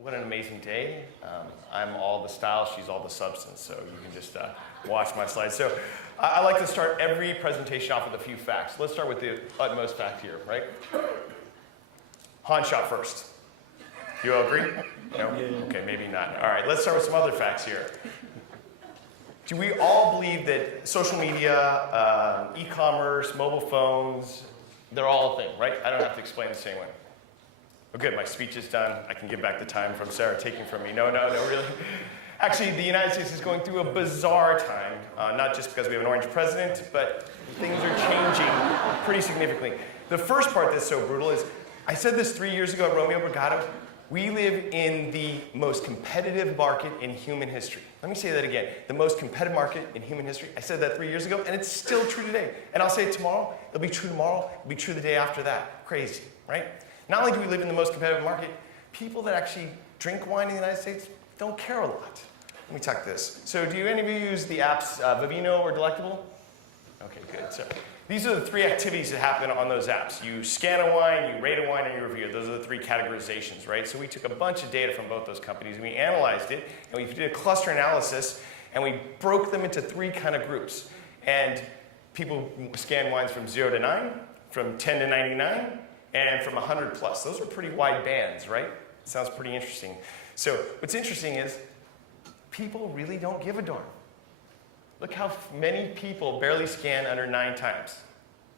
What an amazing day. I'm all the style, she's all the substance, so you can just watch my slides. So I like to start every presentation off with a few facts. Let's start with the utmost fact here, right? Han shot first. You all agree? No? Okay, maybe not. All right, let's start with some other facts here. Do we all believe that social media, e-commerce, mobile phones, they're all a thing, right? I don't have to explain the same way. Oh, good, my speech is done. I can give back the time from Sarah taking from me. No, really. Actually, the United States is going through a bizarre time, not just because we have an orange president, but things are changing pretty significantly. The first part that's so brutal is, I said this 3 years ago at Romeo Brigado, we live in the most competitive market in human history. Let me say that again. The most competitive market in human history. I said that 3 years ago, and it's still true today. And I'll say it tomorrow. It'll be true tomorrow. It'll be true the day after that. Crazy, right? Not only do we live in the most competitive market, people that actually drink wine in the United States don't care a lot. Let me check this. So do any of you use the apps Vivino or Delectable? Okay, good. So these are the three activities that happen on those apps. You scan a wine, you rate a wine, and you review it. Those are the three categorizations, right? So we took a bunch of data from both those companies, and we analyzed it, and we did a cluster analysis, and we broke them into three kind of groups. And people scan wines from 0 to 9, from 10 to 99, and from 100 plus. Those are pretty wide bands, right? Sounds pretty interesting. So what's interesting is people really don't give a darn. Look how many people barely scan under 9 times.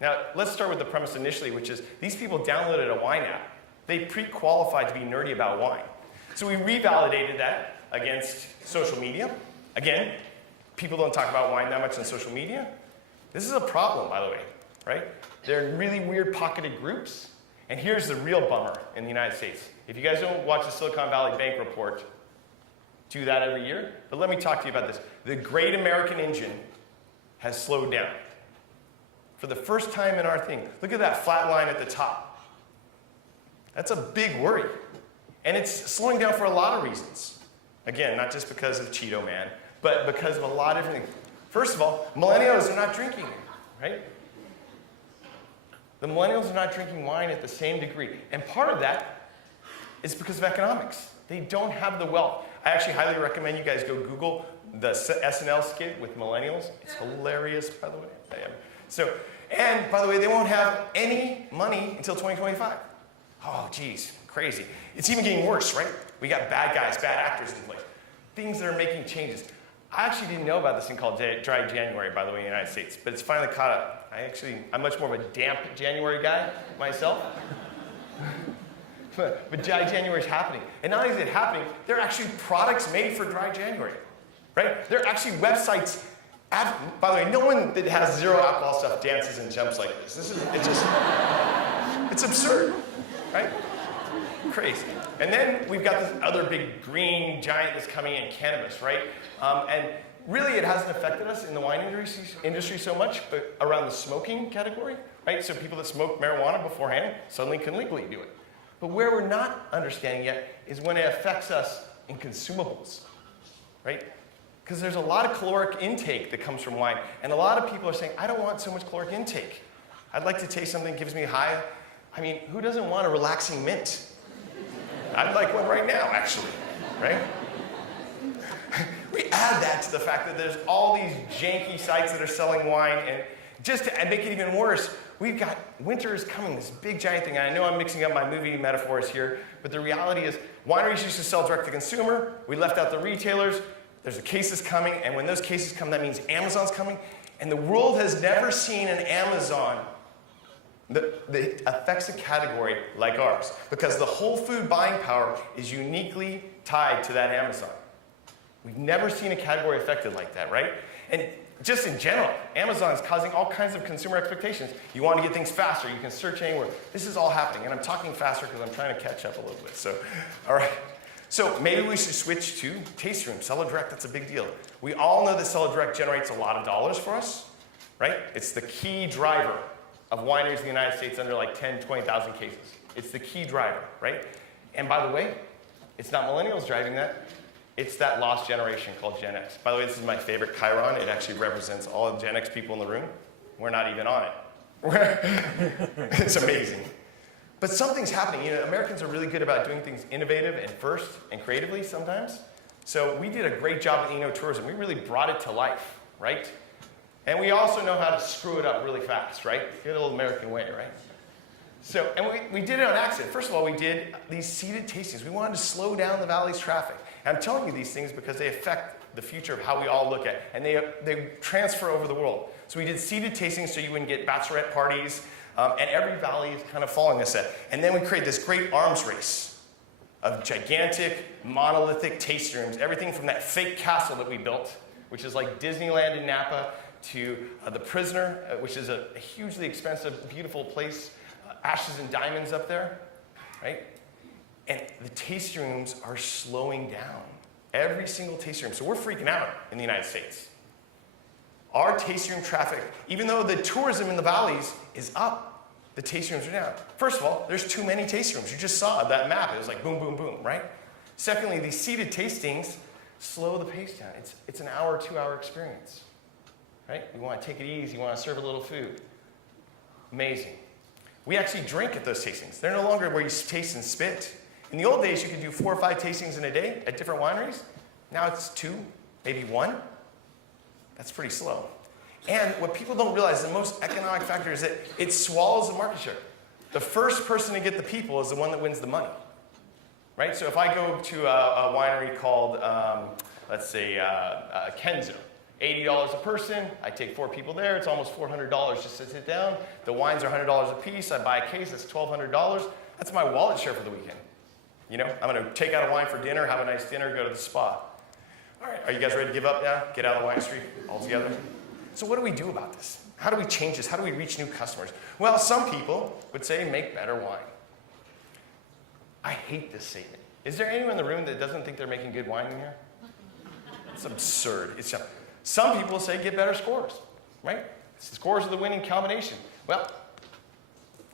Now, let's start with the premise initially, which is these people downloaded a wine app. They pre-qualified to be nerdy about wine. So we revalidated that against social media. Again, people don't talk about wine that much on social media. This is a problem, by the way, right? They're in really weird pocketed groups. And here's the real bummer in the United States. If you guys don't watch the Silicon Valley Bank report, do that every year. But let me talk to you about this. The great American engine has slowed down. For the first time in our thing, look at that flat line at the top. That's a big worry. And it's slowing down for a lot of reasons. Again, not just because of Cheeto Man, but because of a lot of different things. First of all, millennials are not drinking, right? The millennials are not drinking wine at the same degree. And part of that is because of economics. They don't have the wealth. I actually highly recommend you guys go Google the SNL skit with millennials. It's hilarious, by the way. So, and by the way, they won't have any money until 2025. Oh, geez, crazy. It's even getting worse, right? We got bad guys, bad actors in place. Things that are making changes. I actually didn't know about this thing called dry January, by the way, in the United States, but it's finally caught up. I'm much more of a damp January guy myself. But dry January is happening. And not only is it happening, there are actually products made for dry January, right? There are actually websites. By the way, no one that has zero alcohol stuff dances and jumps like this. It's absurd, right? Crazy. And then we've got this other big green giant that's coming in, cannabis, right? And really, it hasn't affected us in the wine industry so much, but around the smoking category, right? So people that smoked marijuana beforehand suddenly can legally do it. But where we're not understanding yet is when it affects us in consumables, right? Because there's a lot of caloric intake that comes from wine, and a lot of people are saying, I don't want so much caloric intake. I'd like to taste something that gives me a high. I mean, who doesn't want a relaxing mint? I'd like one right now, actually, right? We add that to the fact that there's all these janky sites that are selling wine, and just to make it even worse, we've got winter is coming, this big giant thing. And I know I'm mixing up my movie metaphors here, but the reality is wineries used to sell direct to consumer. We left out the retailers. There's the cases coming, and when those cases come, that means Amazon's coming. And the world has never seen an Amazon that affects a category like ours, because the whole food buying power is uniquely tied to that Amazon. We've never seen a category affected like that, right? And just in general, Amazon is causing all kinds of consumer expectations. You want to get things faster, you can search anywhere. This is all happening, and I'm talking faster because I'm trying to catch up a little bit. So, all right. So maybe we should switch to tasting room, seller direct. That's a big deal. We all know that seller direct generates a lot of dollars for us, right? It's the key driver of wineries in the United States under like 10, 20,000 cases. It's the key driver, right? And by the way, it's not millennials driving that. It's that lost generation called Gen X. By the way, this is my favorite Chiron. It actually represents all of Gen X people in the room. We're not even on it. It's amazing. But something's happening. Americans are really good about doing things innovative and first and creatively sometimes. So we did a great job with eno-tourism. We really brought it to life, right? And we also know how to screw it up really fast, right? Good old American way, right? So, and we did it on accident. First of all, we did these seated tastings. We wanted to slow down the valley's traffic. And I'm telling you these things because they affect the future of how we all look at it. And they transfer over the world. So we did seated tastings so you wouldn't get bachelorette parties. And every valley is kind of following us at. And then we created this great arms race of gigantic, monolithic tasting rooms. Everything from that fake castle that we built, which is like Disneyland in Napa, to The Prisoner, which is a hugely expensive, beautiful place. Ashes and diamonds up there, right? And the tasting rooms are slowing down. Every single tasting room. So we're freaking out in the United States. Our tasting room traffic, even though the tourism in the valleys is up, the tasting rooms are down. First of all, there's too many tasting rooms. You just saw that map. It was like boom, boom, boom, right? Secondly, these seated tastings slow the pace down. It's an hour, 2-hour experience, right? You want to take it easy. You want to serve a little food. Amazing. We actually drink at those tastings. They're no longer where you taste and spit. In the old days, you could do 4 or 5 tastings in a day at different wineries. Now it's 2, maybe 1. That's pretty slow. And what people don't realize, the most economic factor is that it swallows the market share. The first person to get the people is the one that wins the money, right? So if I go to a winery called, let's say, Kenzo, $80 a person, I take 4 people there, it's almost $400 just to sit down. The wines are $100 a piece, I buy a case, that's $1,200. That's my wallet share for the weekend. I'm gonna take out a wine for dinner, have a nice dinner, go to the spa. All right, are you guys ready to give up now? Get out of the wine street altogether? So what do we do about this? How do we change this? How do we reach new customers? Well, some people would say make better wine. I hate this statement. Is there anyone in the room that doesn't think they're making good wine in here? It's absurd. Some people say get better scores, right? Scores are the winning combination. Well,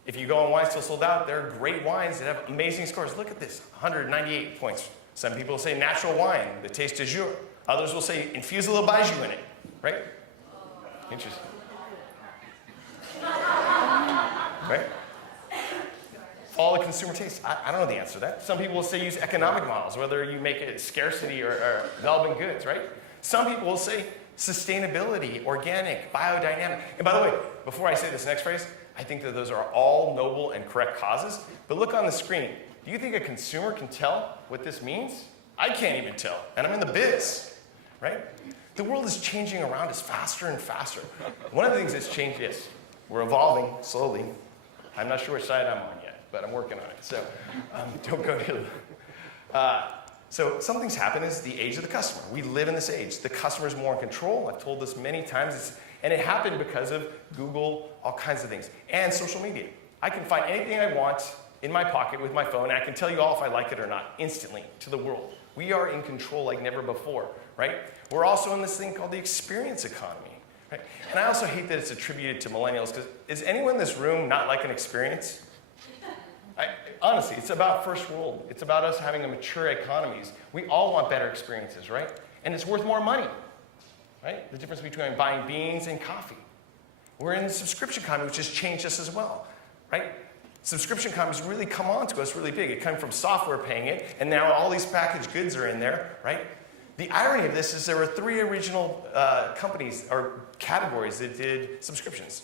if you go on Wine Still Sold Out, there are great wines that have amazing scores. Look at this, 198 points. Some people say natural wine, the taste du jour. Others will say infuse a little baijiu in it, right? Interesting. Right? Follow the consumer taste. I don't know the answer to that. Some people will say use economic models, whether you make it scarcity or developing goods, right? Some people will say sustainability, organic, biodynamic. And by the way, before I say this next phrase, I think that those are all noble and correct causes. But look on the screen. Do you think a consumer can tell what this means? I can't even tell, and I'm in the biz, right? The world is changing around us faster and faster. One of the things that's changed is we're evolving slowly. I'm not sure which side I'm on yet, but I'm working on it. So don't go near So something's happened is the age of the customer. We live in this age. The customer's more in control. I've told this many times. And it happened because of Google, all kinds of things, and social media. I can find anything I want in my pocket with my phone, and I can tell you all if I like it or not instantly to the world. We are in control like never before, right? We're also in this thing called the experience economy, right? And I also hate that it's attributed to millennials, because is anyone in this room not like an experience? Honestly, it's about first world. It's about us having a mature economies. We all want better experiences, right? And it's worth more money, right? The difference between buying beans and coffee. We're in the subscription economy, which has changed us as well, right? Subscription economies really come on to us really big. It came from software paying it, and now all these packaged goods are in there, right? The irony of this is there were 3 original companies or categories that did subscriptions.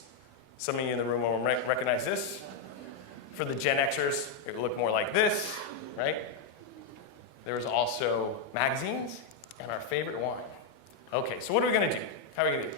Some of you in the room will recognize this. For the Gen Xers, it would look more like this, right? There was also magazines and our favorite wine. Okay, so what are we going to do? How are we going to do?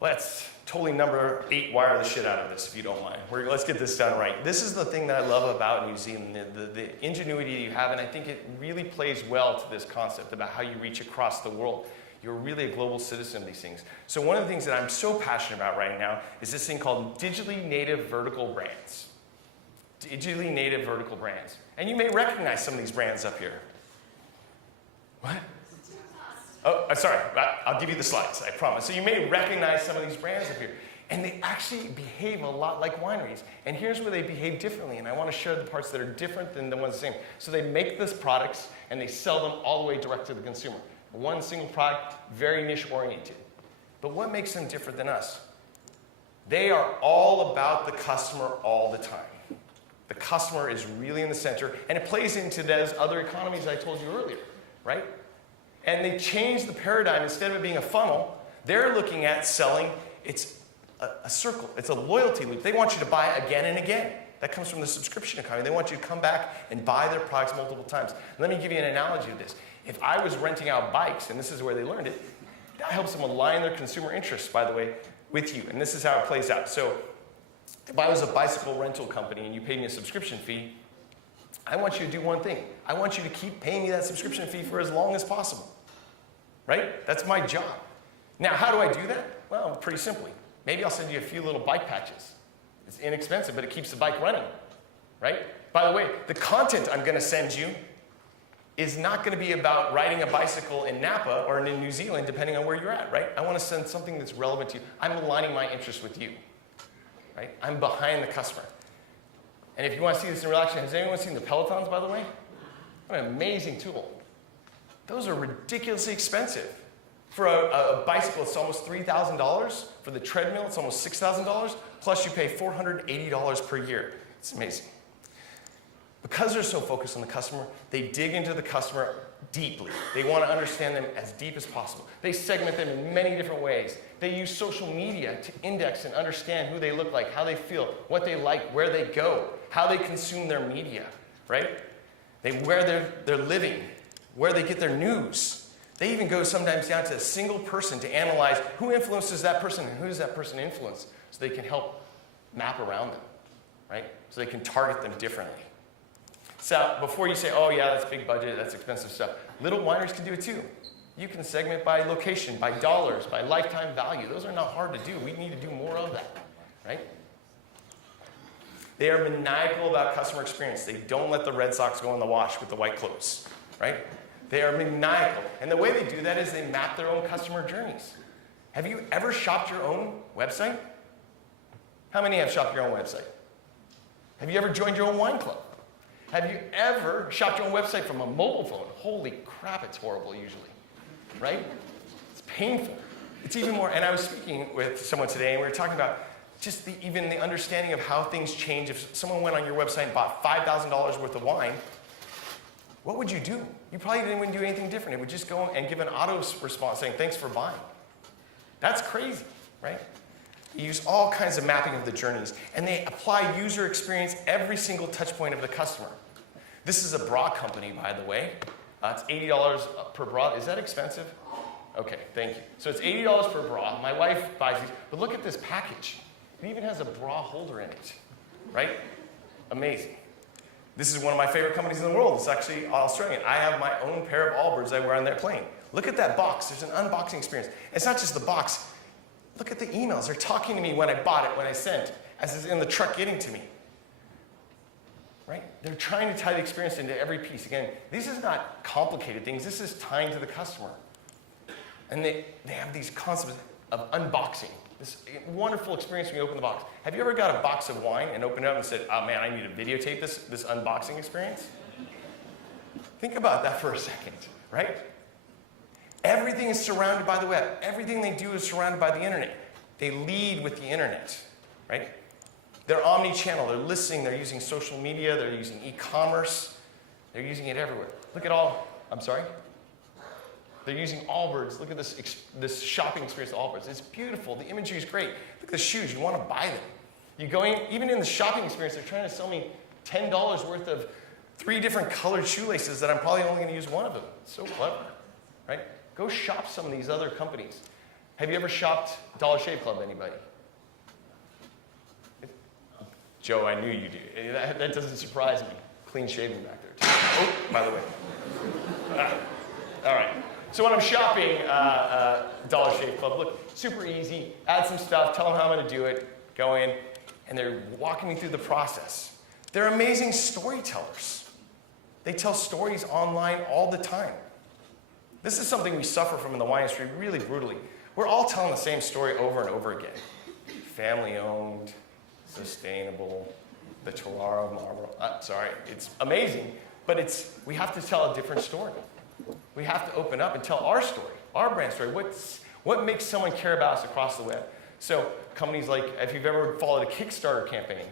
Let's totally number 8 wire the shit out of this, if you don't mind. Let's get this done right. This is the thing that I love about New Zealand, the ingenuity you have, and I think it really plays well to this concept about how you reach across the world. You're really a global citizen of these things. So one of the things that I'm so passionate about right now is this thing called digitally native vertical brands. Digitally native vertical brands. And you may recognize some of these brands up here. What? Oh, sorry, I'll give you the slides, I promise. So you may recognize some of these brands up here. And they actually behave a lot like wineries. And here's where they behave differently. And I want to share the parts that are different than the ones the same. So they make these products and they sell them all the way direct to the consumer. One single product, very niche oriented. But what makes them different than us? They are all about the customer all the time. The customer is really in the center, and it plays into those other economies I told you earlier, right? And they changed the paradigm. Instead of it being a funnel, they're looking at selling, it's a circle. It's a loyalty loop. They want you to buy again and again. That comes from the subscription economy. They want you to come back and buy their products multiple times. Let me give you an analogy of this. If I was renting out bikes, and this is where they learned it, that helps them align their consumer interests, by the way, with you. And this is how it plays out. So if I was a bicycle rental company and you paid me a subscription fee, I want you to do one thing. I want you to keep paying me that subscription fee for as long as possible. Right? That's my job. Now, how do I do that? Well, pretty simply. Maybe I'll send you a few little bike patches. It's inexpensive, but it keeps the bike running. Right? By the way, the content I'm going to send you is not going to be about riding a bicycle in Napa or in New Zealand, depending on where you're at, right? I want to send something that's relevant to you. I'm aligning my interests with you, right? I'm behind the customer. And if you want to see this in real action, has anyone seen the Pelotons, by the way? What an amazing tool. Those are ridiculously expensive. For a bicycle, it's almost $3,000. For the treadmill, it's almost $6,000. Plus, you pay $480 per year. It's amazing. Because they're so focused on the customer, they dig into the customer deeply. They want to understand them as deep as possible. They segment them in many different ways. They use social media to index and understand who they look like, how they feel, what they like, where they go, how they consume their media, right? Where they're living, where they get their news. They even go sometimes down to a single person to analyze who influences that person and who does that person influence so they can help map around them, right? So they can target them differently. So before you say, oh yeah, that's big budget, that's expensive stuff, little wineries can do it too. You can segment by location, by dollars, by lifetime value. Those are not hard to do. We need to do more of that, right? They are maniacal about customer experience. They don't let the Red Sox go in the wash with the white clothes, right? They are maniacal. And the way they do that is they map their own customer journeys. Have you ever shopped your own website? How many have shopped your own website? Have you ever joined your own wine club? Have you ever shopped your own website from a mobile phone? Holy crap, it's horrible usually, right? It's painful. It's even more, and I was speaking with someone today, and we were talking about just even the understanding of how things change. If someone went on your website and bought $5,000 worth of wine, what would you do? You probably wouldn't do anything different. It would just go and give an auto response saying, thanks for buying. That's crazy, right? They use all kinds of mapping of the journeys, and they apply user experience every single touch point of the customer. This is a bra company, by the way. It's $80 per bra. Is that expensive? Okay, thank you. So it's $80 per bra. My wife buys these, but look at this package. It even has a bra holder in it, right? Amazing. This is one of my favorite companies in the world. It's actually Australian. I have my own pair of Allbirds I wear on their plane. Look at that box. There's an unboxing experience. It's not just the box. Look at the emails. They're talking to me when I bought it, when I sent, as it's in the truck getting to me. Right? They're trying to tie the experience into every piece. Again, this is not complicated things. This is tying to the customer. And they have these concepts of unboxing. This wonderful experience when you open the box. Have you ever got a box of wine and opened it up and said, oh man, I need to videotape this unboxing experience? Think about that for a second, right? Everything is surrounded by the web. Everything they do is surrounded by the internet. They lead with the internet, right? They're omnichannel. They're listening. They're using social media. They're using e-commerce. They're using it everywhere. Look at all, I'm sorry? They're using Allbirds. Look at this shopping experience of Allbirds. It's beautiful. The imagery is great. Look at the shoes. You want to buy them. You go in, even in the shopping experience, they're trying to sell me $10 worth of 3 different colored shoelaces that I'm probably only going to use one of them. It's so clever, right? Go shop some of these other companies. Have you ever shopped Dollar Shave Club, anybody? Joe, I knew you do. That doesn't surprise me. Clean shaving back there, too. Oh, by the way. All right. So when I'm shopping Dollar Shave Club, look, super easy. Add some stuff, tell them how I'm going to do it, go in, and they're walking me through the process. They're amazing storytellers. They tell stories online all the time. This is something we suffer from in the wine industry really brutally. We're all telling the same story over and over again. Family-owned, sustainable, the terroir of Mabray. Sorry, it's amazing, but we have to tell a different story. We have to open up and tell our story, our brand story. What makes someone care about us across the web? So companies like, if you've ever followed a Kickstarter campaign,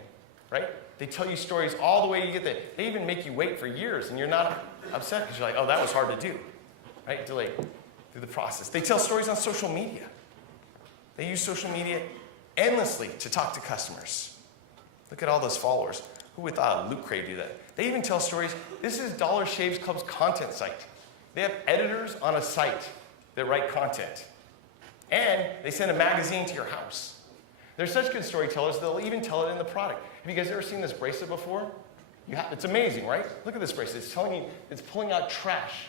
right? They tell you stories all the way you get there. They even make you wait for years, and you're not upset because you're like, oh, that was hard to do, right? Delay through the process. They tell stories on social media. They use social media endlessly to talk to customers. Look at all those followers. Who would thought Loot Crate do that? They even tell stories. This is Dollar Shave Club's content site. They have editors on a site that write content. And they send a magazine to your house. They're such good storytellers, they'll even tell it in the product. Have you guys ever seen this bracelet before? It's amazing, right? Look at this bracelet. It's telling you, it's pulling out trash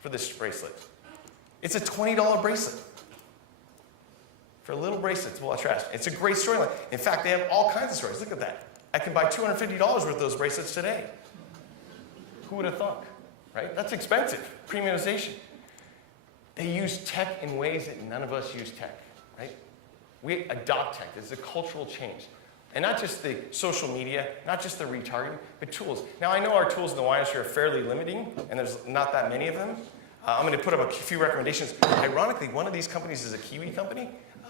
for this bracelet. It's a $20 bracelet. For a little bracelet to pull out trash. It's a great storyline. In fact, they have all kinds of stories. Look at that. I can buy $250 worth of those bracelets today. Who would have thought, right? That's expensive. Premiumization. They use tech in ways that none of us use tech, right? We adopt tech. There's a cultural change. And not just the social media, not just the retargeting, but tools. Now, I know our tools in the wine industry are fairly limiting, and there's not that many of them. I'm going to put up a few recommendations. Ironically, one of these companies is a Kiwi company.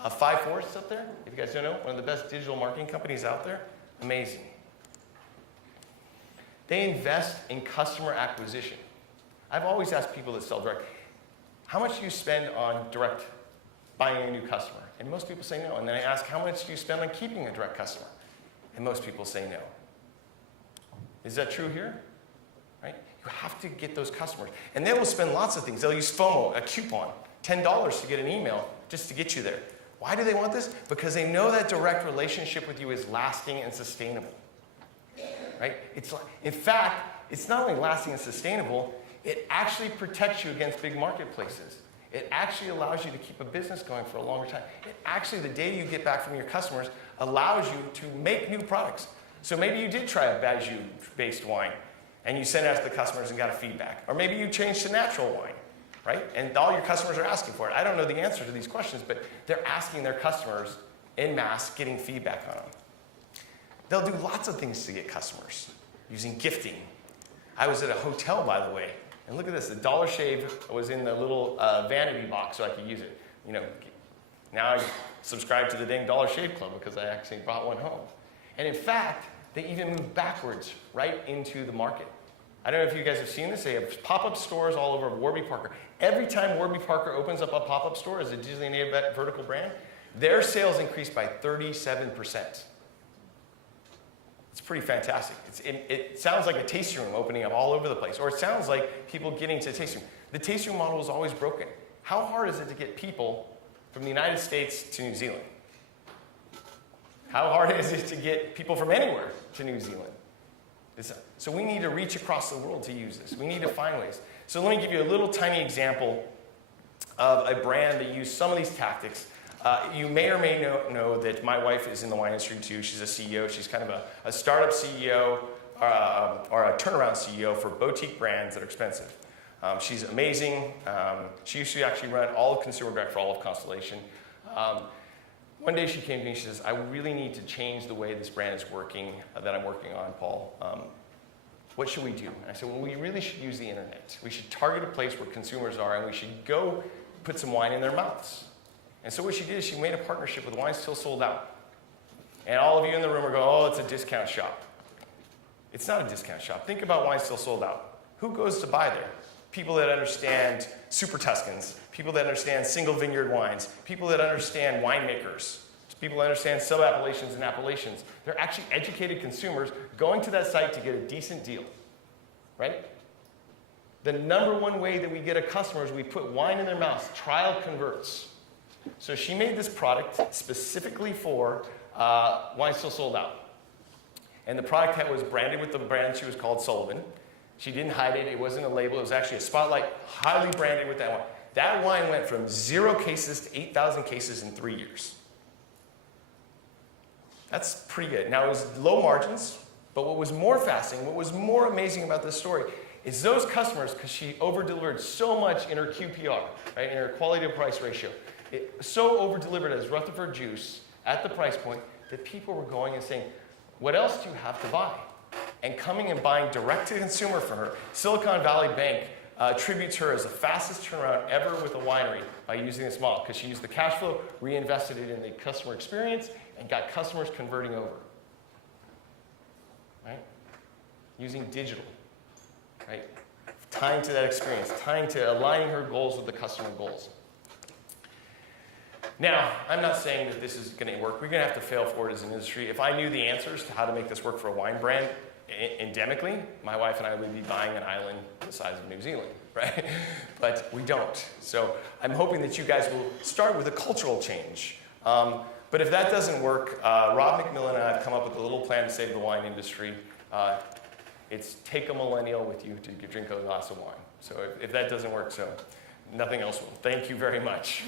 5 Forests up there, if you guys don't know, one of the best digital marketing companies out there. Amazing. They invest in customer acquisition. I've always asked people that sell direct, how much do you spend on direct buying a new customer? And most people say no. And then I ask, how much do you spend on keeping a direct customer? And most people say no. Is that true here? Right? You have to get those customers. And they will spend lots of things. They'll use FOMO, a coupon, $10 to get an email just to get you there. Why do they want this? Because they know that direct relationship with you is lasting and sustainable. Right? In fact, it's not only lasting and sustainable, it actually protects you against big marketplaces. It actually allows you to keep a business going for a longer time. It actually, the data you get back from your customers allows you to make new products. So maybe you did try a Baijiu-based wine, and you sent it out to the customers and got a feedback. Or maybe you changed to natural wine, right? And all your customers are asking for it. I don't know the answer to these questions, but they're asking their customers en masse, getting feedback on them. They'll do lots of things to get customers, using gifting. I was at a hotel, by the way, and look at this. The Dollar Shave was in the little vanity box so I could use it. You know, now I subscribe to the dang Dollar Shave Club because I actually brought one home. And in fact, they even moved backwards right into the market. I don't know if you guys have seen this. They have pop-up stores all over Warby Parker. Every time Warby Parker opens up a pop-up store as a digitally native vertical brand, their sales increase by 37%. It's pretty fantastic. It sounds like a tasting room opening up all over the place, or it sounds like people getting to the tasting room. The tasting room model is always broken. How hard is it to get people from the United States to New Zealand? How hard is it to get people from anywhere to New Zealand? So we need to reach across the world to use this. We need to find ways. So let me give you a little tiny example of a brand that used some of these tactics. You may or may know that my wife is in the wine industry too. She's a CEO. She's kind of a startup CEO or a turnaround CEO for boutique brands that are expensive. She's amazing. She used to actually run all of consumer direct for all of Constellation. One day she came to me and she says, I really need to change the way this brand is working, that I'm working on, Paul. What should we do? And I said, well, we really should use the internet. We should target a place where consumers are, and we should go put some wine in their mouths. And so what she did is she made a partnership with Wine Still Sold Out. And all of you in the room are going, oh, it's a discount shop. It's not a discount shop. Think about Wine Still Sold Out. Who goes to buy there? People that understand Super Tuscans, people that understand single vineyard wines, people that understand winemakers, people that understand sub-appellations and appellations. They're actually educated consumers going to that site to get a decent deal, right? The number one way that we get a customer is we put wine in their mouth. Trial converts. So she made this product specifically for Wine Still Sold Out. And the product was branded with the brand. She was called Sullivan. She didn't hide it. It wasn't a label. It was actually a spotlight, highly branded with that wine. That wine went from 0 cases to 8,000 cases in 3 years. That's pretty good. Now, it was low margins, but what was more fascinating, what was more amazing about this story is those customers, because she over-delivered so much in her QPR, right, in her quality to price ratio. It so over-delivered as Rutherford juice at the price point that people were going and saying, what else do you have to buy? And coming and buying direct to consumer for her. Silicon Valley Bank attributes her as the fastest turnaround ever with a winery by using this model, because she used the cash flow, reinvested it in the customer experience, and got customers converting over. Right? Using digital. Right? Tying to that experience, tying to aligning her goals with the customer goals. Now, I'm not saying that this is going to work. We're going to have to fail forward as an industry. If I knew the answers to how to make this work for a wine brand endemically, my wife and I would be buying an island the size of New Zealand, right? But we don't. So I'm hoping that you guys will start with a cultural change. But if that doesn't work, Rob McMillan and I have come up with a little plan to save the wine industry. It's take a millennial with you to drink a glass of wine. So if that doesn't work, so nothing else will. Thank you very much.